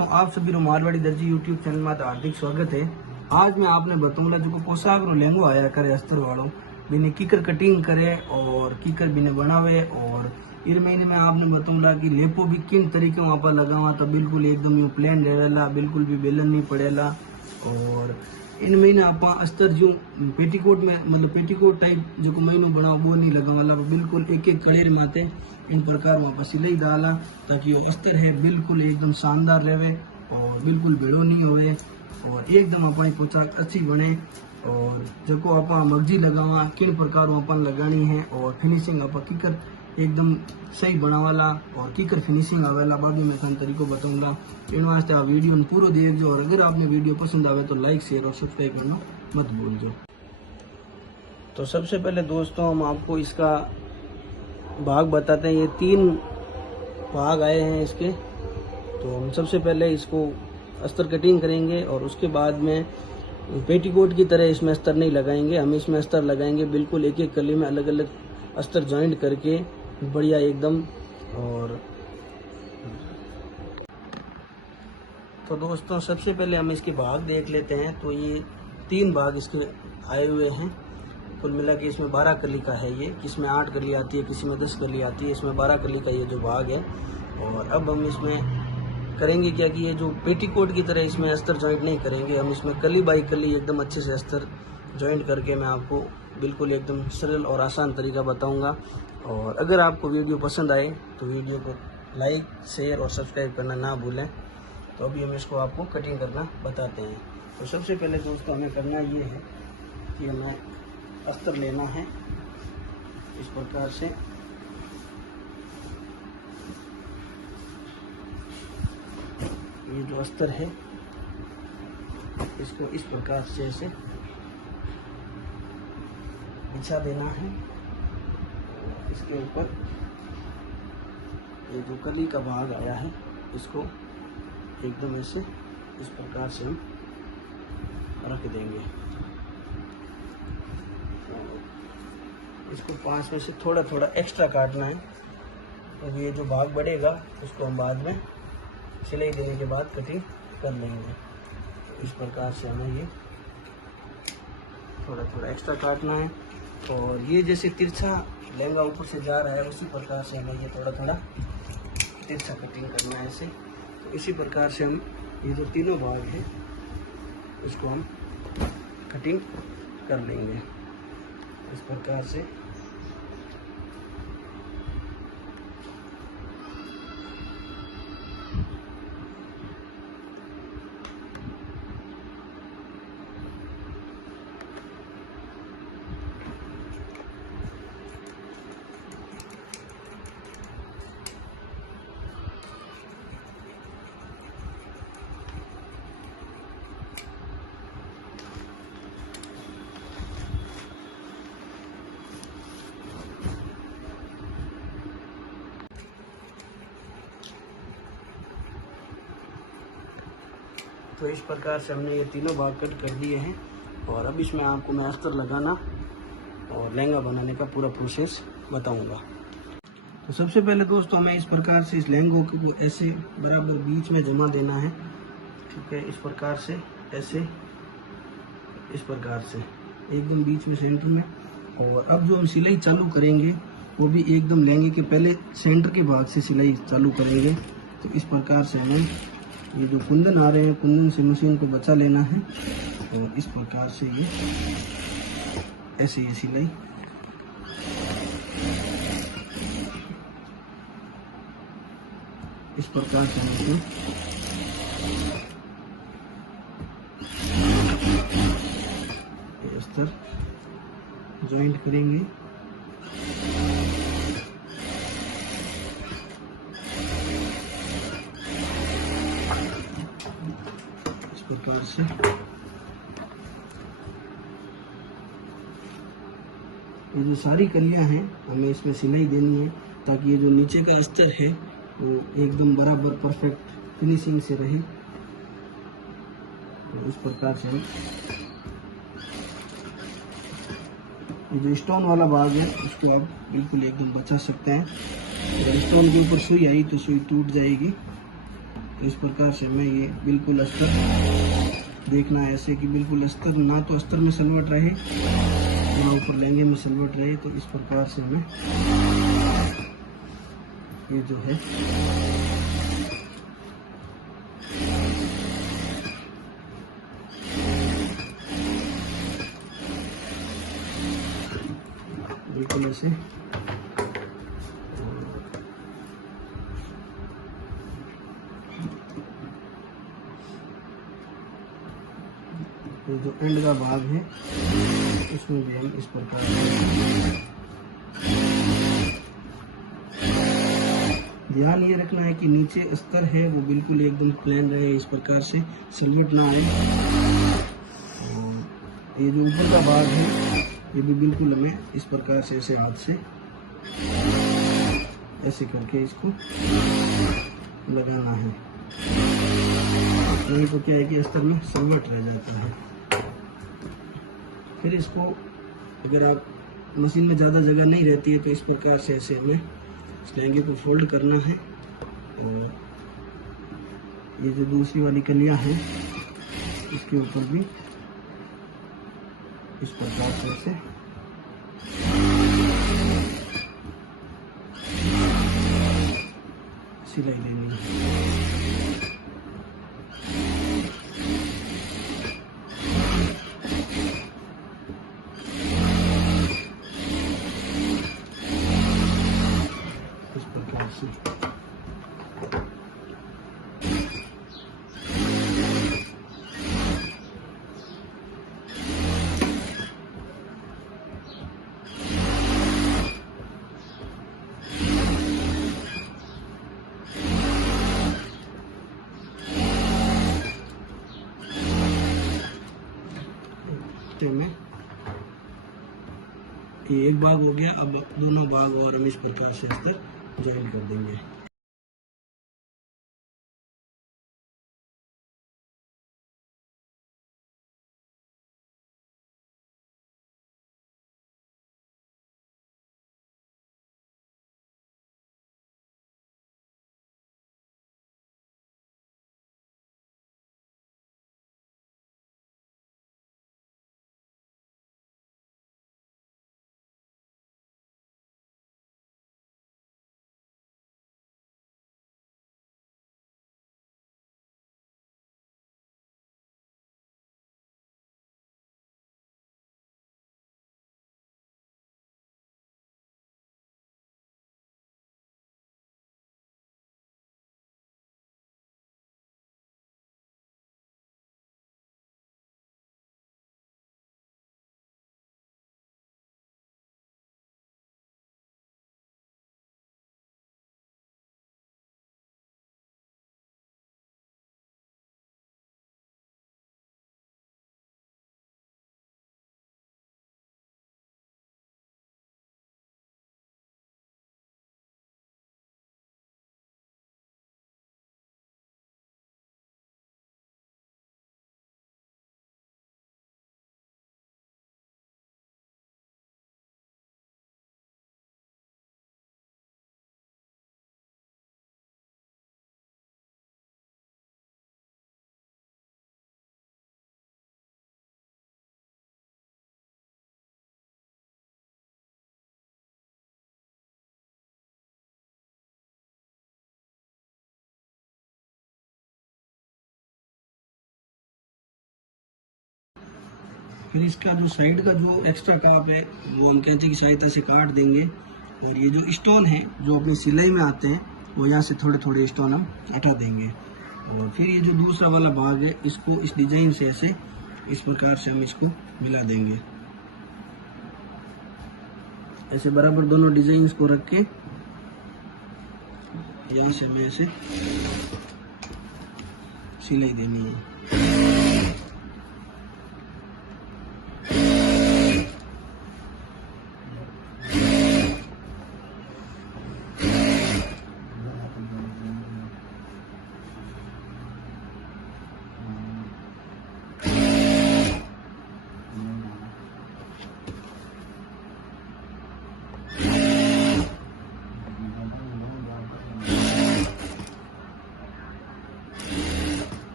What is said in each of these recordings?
दोस्तों, आप सभी रो मारवाड़ी दर्जी यूट्यूब चैनल में हार्दिक स्वागत है। आज मैं आपने बताऊंगा जो पोशाक रो लहंगो आया करे अस्तर वालों बिने कीकर कटिंग करे और कीकर बिने बनावे। और इस महीने में आपने बताऊंगा कि लेपो भी किन तरीके वहाँ पर लगावा तो बिल्कुल एकदम यू प्लेन रहेला, बिल्कुल भी बेलन नहीं पड़ेला। और इन महीने आप अस्तर जो पेटीकोट में मतलब पेटीकोट टाइप जो महीनो बनाओ वो नहीं लगावाला, बिल्कुल एक एक कड़ेर माते इन प्रकार वहाँ पर सिलाई डाला ताकि वो अस्तर है बिल्कुल एकदम शानदार रहे और बिल्कुल भेड़ो नहीं होवे और एकदम अपनी पोशाक अच्छी बने। और जो आप मगजी लगावा किन प्रकार अपन लगानी है और फिनिशिंग आप कीकर एकदम सही बनावाला और कीकर फिनिशिंग आवेला बाकी मैं थाने तरीको बताऊंगा। इन वास्ते आप वीडियो पूरा देखो और अगर आपने वीडियो पसंद आवे तो लाइक शेयर और सब्सक्राइब करना मत भूलजो। तो सबसे पहले दोस्तों हम आपको इसका भाग बताते हैं। ये 3 भाग आए हैं इसके। तो हम सबसे पहले इसको अस्तर कटिंग करेंगे और उसके बाद में पेटीकोट की तरह इसमें अस्तर नहीं लगाएंगे, हम इसमें अस्तर लगाएंगे बिल्कुल एक एक कली में अलग अलग अस्तर जॉइंट करके बढ़िया एकदम। और तो दोस्तों सबसे पहले हम इसके भाग देख लेते हैं। तो ये 3 भाग इसके आए हुए हैं, कुल मिला के इसमें 12 कली का है ये, किसी में 8 कली आती है, किसी में 10 कली आती है, इसमें 12 कली का ये जो भाग है। और अब हम इसमें करेंगे क्या कि ये जो पेटीकोट की तरह इसमें अस्तर जॉइंट नहीं करेंगे, हम इसमें कली बाई कली एकदम अच्छे से अस्तर जॉइंट करके मैं आपको बिल्कुल एकदम सरल और आसान तरीका बताऊंगा। और अगर आपको वीडियो पसंद आए तो वीडियो को लाइक शेयर और सब्सक्राइब करना ना भूलें। तो अभी हम इसको आपको कटिंग करना बताते हैं। तो सबसे पहले दोस्तों हमें करना ये है कि हमें अस्तर लेना है इस प्रकार से। ये जो अस्तर है इसको इस प्रकार से ऐसे बिछा देना है। इसके ऊपर ये जो कली का भाग आया है इसको एकदम ऐसे इस प्रकार से हम रख देंगे। इसको 5 में से थोड़ा थोड़ा एक्स्ट्रा काटना है और ये जो भाग बढ़ेगा उसको हम बाद में सिलाई देने के बाद कटिंग कर लेंगे। तो इस प्रकार से हमें ये थोड़ा थोड़ा एक्स्ट्रा काटना है। और ये जैसे तिरछा लहंगा ऊपर से जा रहा है उसी प्रकार से हमें ये थोड़ा थोड़ा तिरछा कटिंग करना है ऐसे। तो इसी प्रकार से हम ये जो तीनों भाग हैं इसको हम कटिंग कर लेंगे इस प्रकार से। तो इस प्रकार से हमने ये तीनों भाग कट कर दिए हैं और अब इसमें आपको मैं अस्तर लगाना और लहंगा बनाने का पूरा प्रोसेस बताऊंगा। तो सबसे पहले दोस्तों हमें इस प्रकार से इस लहंगों को ऐसे बराबर बीच में जमा देना है, ठीक है। इस प्रकार से ऐसे इस प्रकार से एकदम बीच में सेंटर में। और अब जो हम सिलाई चालू करेंगे वो भी एकदम लहंगे के पहले सेंटर के भाग से सिलाई चालू करेंगे। तो इस प्रकार से हमें ये जो कुंदन आ रहे हैं कुंदन से मशीन को बचा लेना है और इस प्रकार से ये ऐसे ये सिलाई इस प्रकार से हम अस्तर जॉइंट करेंगे। प्रकार से ये जो सारी कलियां हैं हमें इसमें सिलाई देनी है ताकि ये जो नीचे का अस्तर है वो एकदम बराबर परफेक्ट फिनिशिंग से रहे। तो इस प्रकार से ये जो स्टोन वाला भाग है उसको आप बिल्कुल एकदम बचा सकते हैं। अगर स्टोन के ऊपर सुई आई तो सुई टूट जाएगी, तो इस प्रकार से मैं ये बिल्कुल अस्तर देखना है ऐसे कि बिल्कुल अस्तर ना तो अस्तर में सलवट रहे ना ऊपर लहंगे में सलवट रहे। तो इस प्रकार से मैं ये जो है बिल्कुल ऐसे ये जो एंड का भाग है इसमें भी हम इस प्रकार ध्यान ये रखना है कि नीचे अस्तर है वो बिल्कुल एकदम प्लेन रहे, इस प्रकार से सिलवट ना आए। और ये जो ऊपर का भाग है ये भी बिल्कुल हमें इस प्रकार से ऐसे हाथ से ऐसे करके इसको लगाना है, नहीं तो क्या है कि अस्तर में सिलवट रह जाता है। फिर इसको अगर आप मशीन में ज़्यादा जगह नहीं रहती है तो इस प्रकार से ऐसे हमें इस लहंगे को फोल्ड करना है। और ये जो दूसरी वाली कलियां हैं इसके ऊपर भी इस प्रकार से ऐसे सिलाई देनी है। इस प्रकार से में ये एक भाग हो गया। अब दोनों भाग और हम इस प्रकार से अस्तर ज्वाइन कर देंगे। फिर इसका जो साइड का जो एक्स्ट्रा काप है वो हम कैंची की सहायता से काट देंगे। और ये जो स्टोन है जो अपनी सिलाई में आते हैं वो यहाँ से थोड़े थोड़े स्टोन हम हटा देंगे। और फिर ये जो दूसरा वाला भाग है इसको इस डिजाइन से ऐसे इस प्रकार से हम इसको मिला देंगे। ऐसे बराबर दोनों डिजाइन को रख के यहाँ से हमें ऐसे सिलाई देनी है।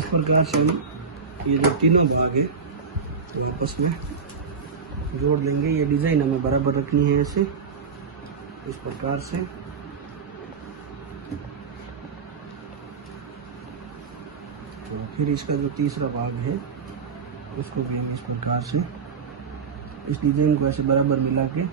इस प्रकार से हम ये जो तीनों भाग है तो आपस में जोड़ लेंगे। ये डिज़ाइन हमें बराबर रखनी है ऐसे, इस प्रकार से। तो फिर इसका जो तीसरा भाग है उसको भी हम इस प्रकार से इस डिज़ाइन को ऐसे बराबर मिला के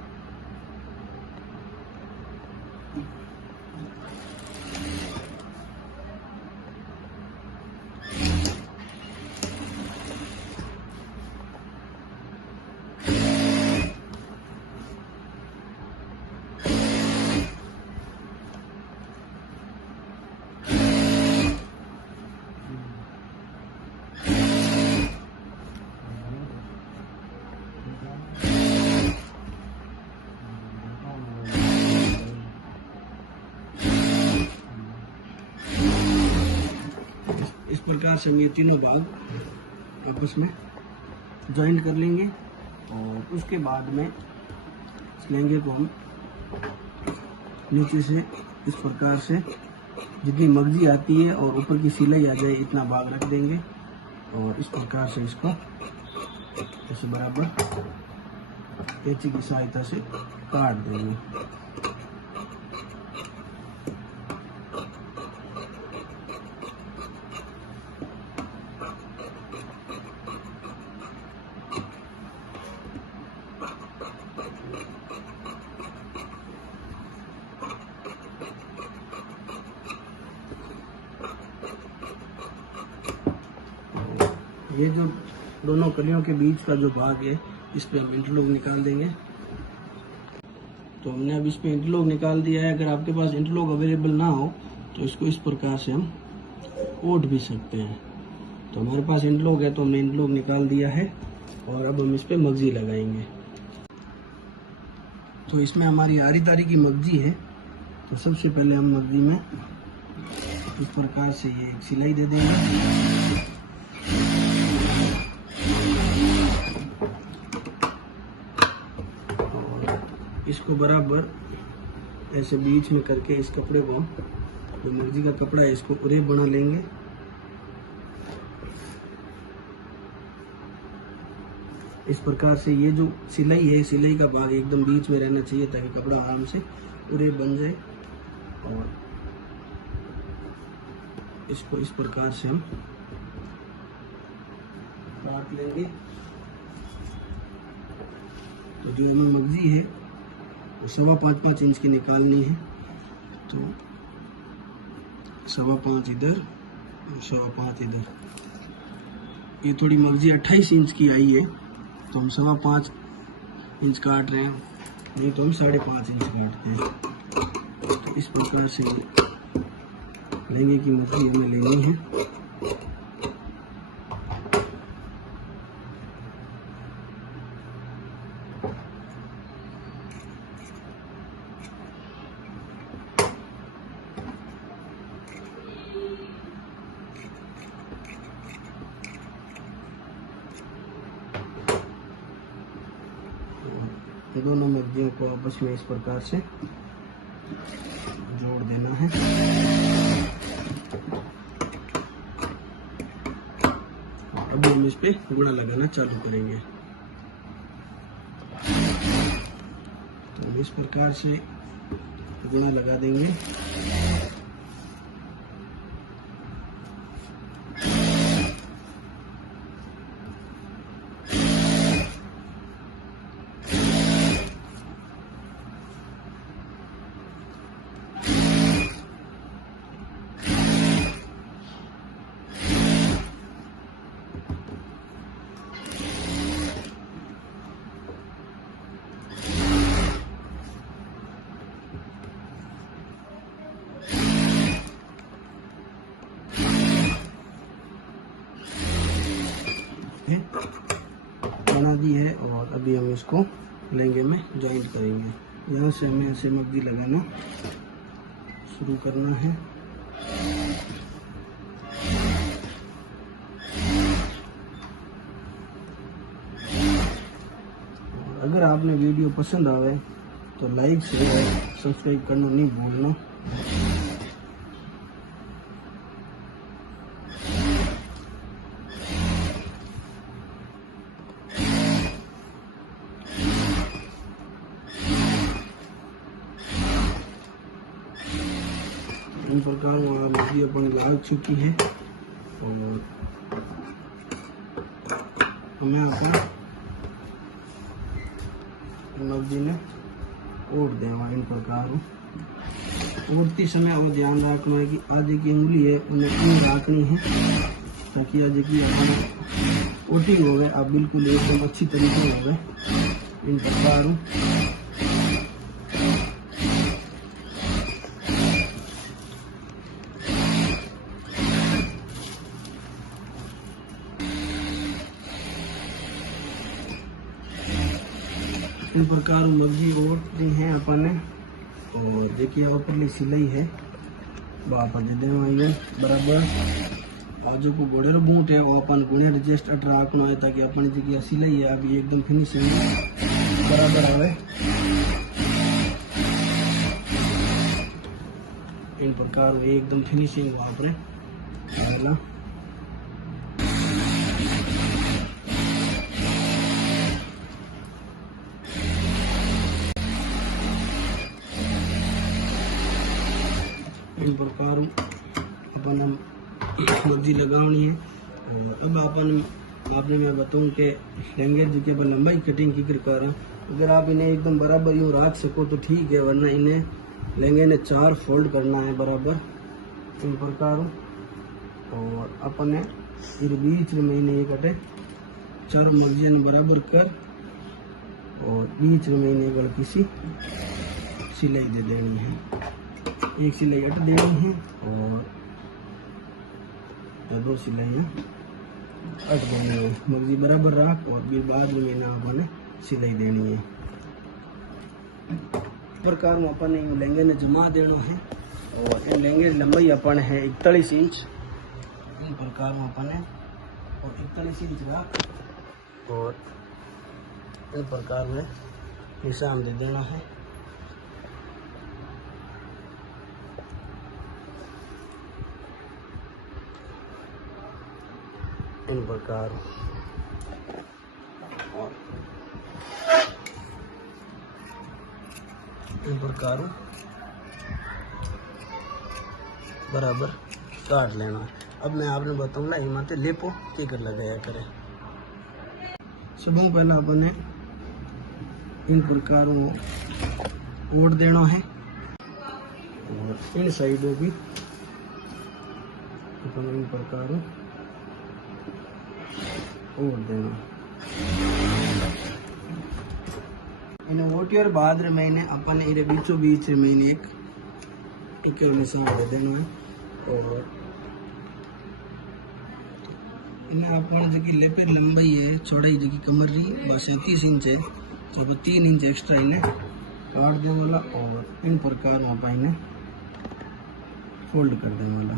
इस प्रकार से हम ये तीनों भाग आपस में ज्वाइन कर लेंगे। और उसके बाद में इस लहंगे को हम नीचे से इस प्रकार से जितनी मगजी आती है और ऊपर की सिलाई आ जाए इतना भाग रख देंगे और इस प्रकार से इसको ऐसे बराबर कैंची की सहायता से काट देंगे। ये जो दोनों कलियों के बीच का जो भाग है इस पे हम इंटरलॉक निकाल देंगे। तो हमने अब इस पे इंटरलॉक निकाल दिया है। अगर आपके पास इंटरलॉक अवेलेबल ना हो तो इसको इस प्रकार से हम ओढ़ भी सकते हैं। तो हमारे पास इंटरलॉक है तो हमने इंटरलॉक निकाल दिया है और अब हम इस पे मगजी लगाएंगे। तो इसमें हमारी आरी तारी की मगजी है। तो सबसे पहले हम मगजी में इस प्रकार से ये एक सिलाई दे देंगे। इसको बराबर ऐसे बीच में करके इस कपड़े को जो मर्जी का कपड़ा है इसको उरे बना लेंगे। इस प्रकार से ये जो सिलाई है सिलाई का भाग एकदम बीच में रहना चाहिए ताकि कपड़ा आराम से उरे बन जाए। और इसको इस प्रकार से हम काट लेंगे। तो जो हमें मगजी है वो 5.25 इंच की निकालनी है। तो 5.25 इधर और 5.25 इधर। ये थोड़ी मगजी 28 इंच की आई है तो हम 5.25 इंच काट रहे हैं, नहीं तो हम 5.5 इंच काटते हैं। तो इस प्रकार से लहंगे की मगजी हमें लेनी है। दोनों मगजियों को आपस में इस प्रकार से जोड़ देना है। अब हम इस पे गुड़ा लगाना चालू करेंगे। तो हम इस प्रकार से गुड़ा लगा देंगे। बना दी है और अभी हम इसको लहंगे में ज्वाइन करेंगे। यहाँ से हमें ऐसे मगजी लगाना शुरू करना है। अगर आपने वीडियो पसंद आवे तो लाइक शेयर सब्सक्राइब करना नहीं भूलना। इन प्रकार मछली अपन लाग चुकी है और हमें अपन मछली ने ओढ़ देवा। इन प्रकार ओढ़ती समय वो ध्यान रखना है कि आगे की उंगली है उन्हें इन रखनी है ताकि आगे की हमारा ओटी हो गए आप बिल्कुल एकदम अच्छी तरीके हो गए। इन प्रकार मछली ओढ़ दी है अपन ने और देखिए ऊपरली सिलाई है वहाँ पर दे देना बराबर। आजू को गोड़े बूट है वो अपन गुणे एडजस्ट रखना है ताकि अपन जी सिलाई है अभी एकदम फिनिशिंग बराबर आवे। इन प्रकार एकदम फिनिशिंग वहाँ पर आएगा। इन प्रकार अपन मछली लगानी है और अब आपने मैं बताऊँ कि लहंगे जी के अपन लंबाई कटिंग की कर अगर आप इन्हें एकदम बराबर यूँ रख सको तो ठीक है, वरना इन्हें लहंगे ने 4 फोल्ड करना है बराबर। इन प्रकार और अपन ने बीच में इन्हें कटे 4 मछलियाँ बराबर कर और बीच में इन्हें गलती सी सिलाई दे देनी है। एक सिलाई अट देनी है और 2 सिलाइयाँ अट देनी है। मछली बराबर रख और फिर बाद में आपने सिलाई देनी है। प्रकार में अपन लहंगे ने जमा देना है और इन लहंगे लंबाई अपन है 41 इंच। इन प्रकार में अपन है और 41 इंच रख और इन प्रकार में निशान दे देना है। इन प्रकार और इन प्रकार बराबर काट लेना। अब मैं आपने बताऊंगा हिम्मत लेपो टिकर लगाया करे। सबों पहला अपने इन प्रकार ओढ़ देना है और इन साइडों भी इन प्रकार ओढ़ देना। इन्हें ओटी और बाद में मैंने अपन इन्हें बीचों बीच मैंने एक निशान दे देना है और इन्हें अपन जी लेपर लंबाई है चौड़ाई जी कमर रही वह 37 इंच है तो 3 इंच एक्स्ट्रा इन्हें काट दे वाला और इन प्रकार आप इन्हें फोल्ड कर दे वाला।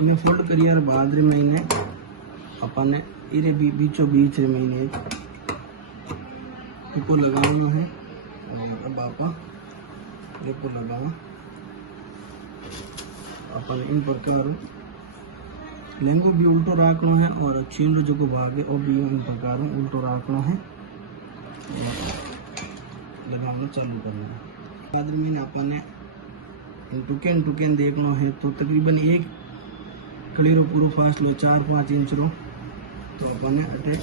इन्हें फोल्ड करिए और बाद में इन्हें अपन इरे बीचों बीच में इन्हें टिको लगाना है और अब आप टिको लगाना अपन इन प्रकार लहंगो भी उल्टो रखना है और चीन जो को भागे और भी इन प्रकार उल्टो रखना है और लगाना चालू करना है। बाद में अपन टुकेन देखना है तो तकरीबन एक कलीरो पूरा फासलो 4-5 इंच रो तो अपन अटे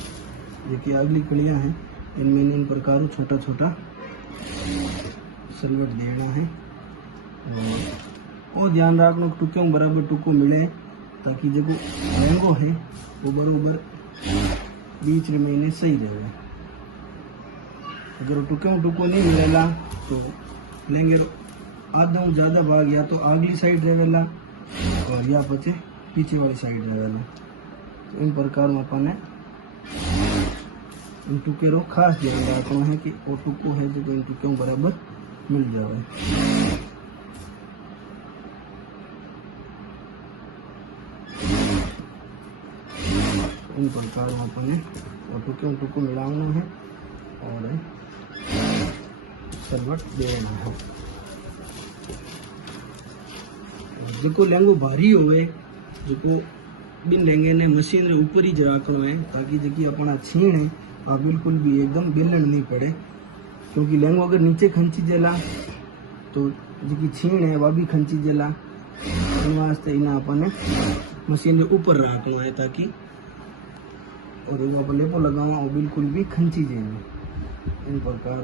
देखिए अगली कलियाँ हैं इनमें इन प्रकार छोटा छोटा सलवट देना है और ध्यान रखना टुक्यों बराबर टुको मिले ताकि जो लहंगो है वो बराबर बीच में इन्हें सही रहेगा। अगर टुक्यों टुको नहीं मिलेगा तो लहंगे आधा ज़्यादा भाग या तो अगली साइड रहेगा और या बचे पीछे वाली साइड रहेगा। तो इन प्रकार में अपन इन टुके रो खास ध्यान रखना है कि वो टुको है जो इन टुकों बराबर मिल जाए। इन प्रकार में अपन टुको मिलाना है और सलवट देना है। जो लहंगो भारी होवे जो बिन लहंगे ने मशीन रे ऊपर ही ज राखनो है ताकि जी अपना छीण है वह बिल्कुल भी एकदम बेलन नहीं पड़े, क्योंकि लहंगो अगर नीचे खंची जेला तो जी छीण है वह भी खंची जेला। इन वास्ते इन्हें अपने मशीन के ऊपर रखना है ताकि और आप लेपो लगावा और बिल्कुल भी खंची जाए। इन प्रकार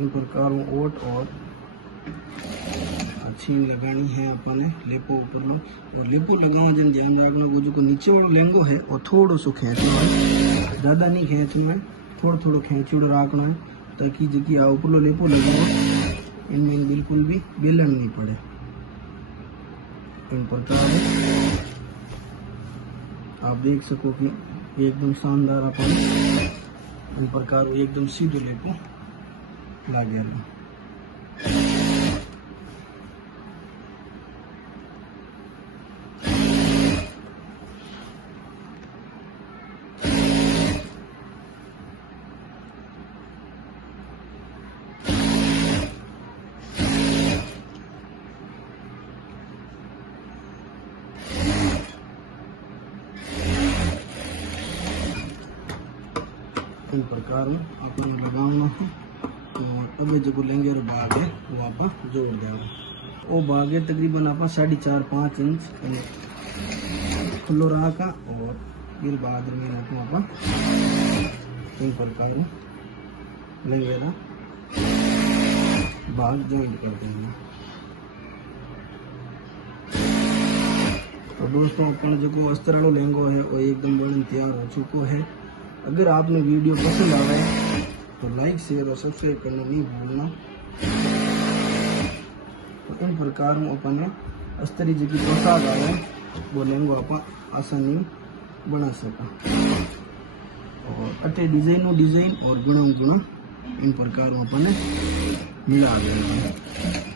इन प्रकार ओट और छीन लगानी है अपने लेपो ऊपर लो। और लेपो लगावा जन ध्यान रखना वो जो नीचे वाला लहंगो है और थोड़ो सो खींचना है, ज़्यादा नहीं खींचना है, थोड़ा थोड़ा खींचोड़ रखना है ताकि जी आ ऊपर लेपो लगाओ इनमें बिल्कुल भी बेलन नहीं पड़े। इन प्रकार आप देख सको कि एकदम शानदार अपन इन प्रकार एकदम सीधो लेपो लागे। इन प्रकार अपने लगाना है और अब जो लेंगे और भाग है वो आप जोड़ देंगे। वो भाग है तकरीबन आप 4.5-5 इंच खुलो रहा का और फिर बाद में आप इन प्रकार लेंगे ना भाग ज्वाइंट कर देंगे। तो दोस्तों अपन जो अस्तर वालों लहंगो है वो एकदम बन तैयार हो चुको है। अगर आपने वीडियो पसंद आवे तो लाइक शेयर और सब्सक्राइब करना नहीं भूलना। तो इन प्रकार में अपने अस्तरी जी की पोशाक आवे वो लहंगो आप आसानी बना सका। और अटे डिजाइन और गुणा इन प्रकार में अपने मिला देना।